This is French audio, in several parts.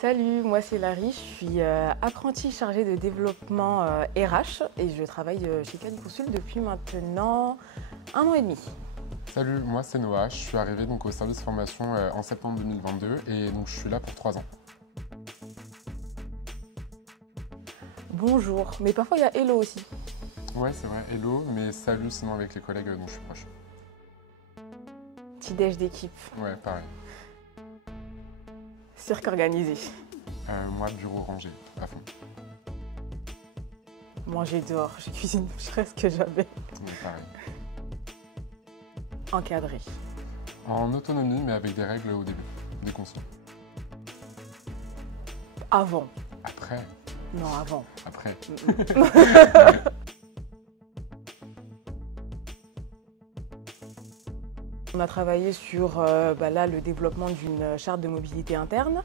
Salut, moi c'est Larry, je suis apprentie chargée de développement RH et je travaille chez Caliconsult depuis maintenant 1 an et demi. Salut, moi c'est Noah, je suis arrivé donc au service formation en septembre 2022 et donc je suis là pour 3 ans. Bonjour, mais parfois il y a hello aussi. Ouais c'est vrai, hello, mais salut sinon avec les collègues dont je suis proche. Petit déj d'équipe, Ouais, pareil. cirque organisé, Moi bureau rangé, à fond. manger dehors, je cuisine presque jamais, Ouais, pareil. encadré. En autonomie mais avec des règles au début, des consignes. Avant, Après, non avant. après. On a travaillé sur là, le développement d'une charte de mobilité interne.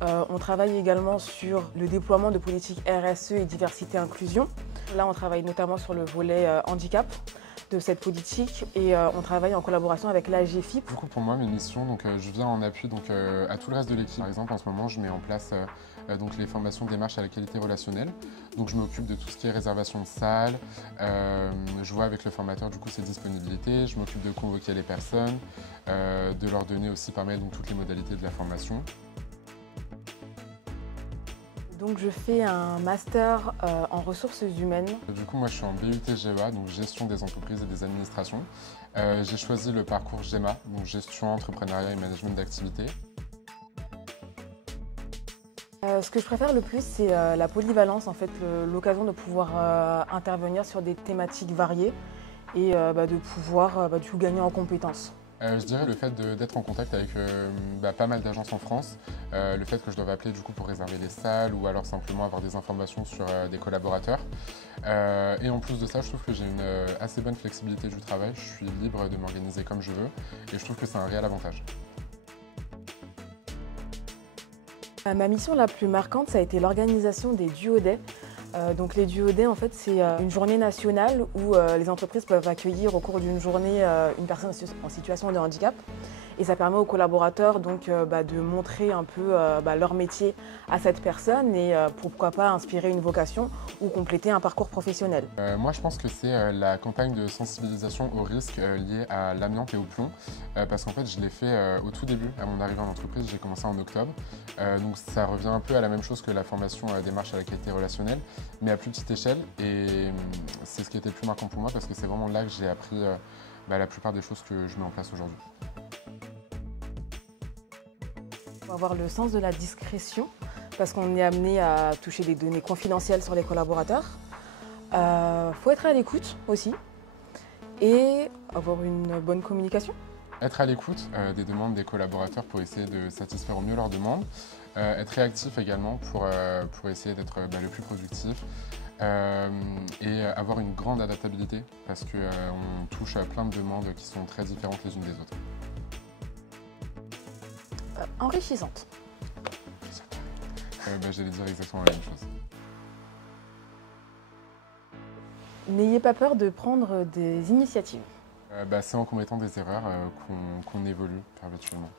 On travaille également sur le déploiement de politiques RSE et diversité-inclusion. Là, on travaille notamment sur le volet handicap de cette politique et on travaille en collaboration avec l'AGFIP. Du coup pour moi mes missions, je viens en appui à tout le reste de l'équipe. Par exemple en ce moment je mets en place les formations de démarche à la qualité relationnelle. Donc je m'occupe de tout ce qui est réservation de salles, je vois avec le formateur du coup ses disponibilités, je m'occupe de convoquer les personnes, de leur donner aussi par mail donc, toutes les modalités de la formation. Donc je fais un master en ressources humaines. Du coup moi je suis en BUT GEMA, donc gestion des entreprises et des administrations. J'ai choisi le parcours GEMA, donc gestion, entrepreneuriat et management d'activité. Ce que je préfère le plus, c'est la polyvalence, en fait, l'occasion de pouvoir intervenir sur des thématiques variées et de pouvoir du coup, gagner en compétences. Je dirais le fait d'être en contact avec pas mal d'agences en France, le fait que je dois appeler du coup pour réserver les salles ou alors simplement avoir des informations sur des collaborateurs. Et en plus de ça, je trouve que j'ai une assez bonne flexibilité du travail, je suis libre de m'organiser comme je veux et je trouve que c'est un réel avantage. Ma mission la plus marquante, ça a été l'organisation des Duo Day. Donc les Duo Day, en fait, c'est une journée nationale où les entreprises peuvent accueillir au cours d'une journée une personne en situation de handicap. Et ça permet aux collaborateurs donc, de montrer un peu leur métier à cette personne et pourquoi pas inspirer une vocation ou compléter un parcours professionnel. Moi je pense que c'est la campagne de sensibilisation aux risques liés à l'amiante et au plomb parce qu'en fait je l'ai fait au tout début à mon arrivée en entreprise, j'ai commencé en octobre donc ça revient un peu à la même chose que la formation démarche à la qualité relationnelle mais à plus petite échelle et c'est ce qui était le plus marquant pour moi parce que c'est vraiment là que j'ai appris la plupart des choses que je mets en place aujourd'hui. Il faut avoir le sens de la discrétion parce qu'on est amené à toucher des données confidentielles sur les collaborateurs. Il faut être à l'écoute aussi et avoir une bonne communication. Être à l'écoute des demandes des collaborateurs pour essayer de satisfaire au mieux leurs demandes. Être réactif également pour essayer d'être le plus productif. Et avoir une grande adaptabilité parce qu'on touche à plein de demandes qui sont très différentes les unes des autres. Enrichissante. J'allais dire exactement la même chose. N'ayez pas peur de prendre des initiatives. C'est en commettant des erreurs qu'on évolue perpétuellement.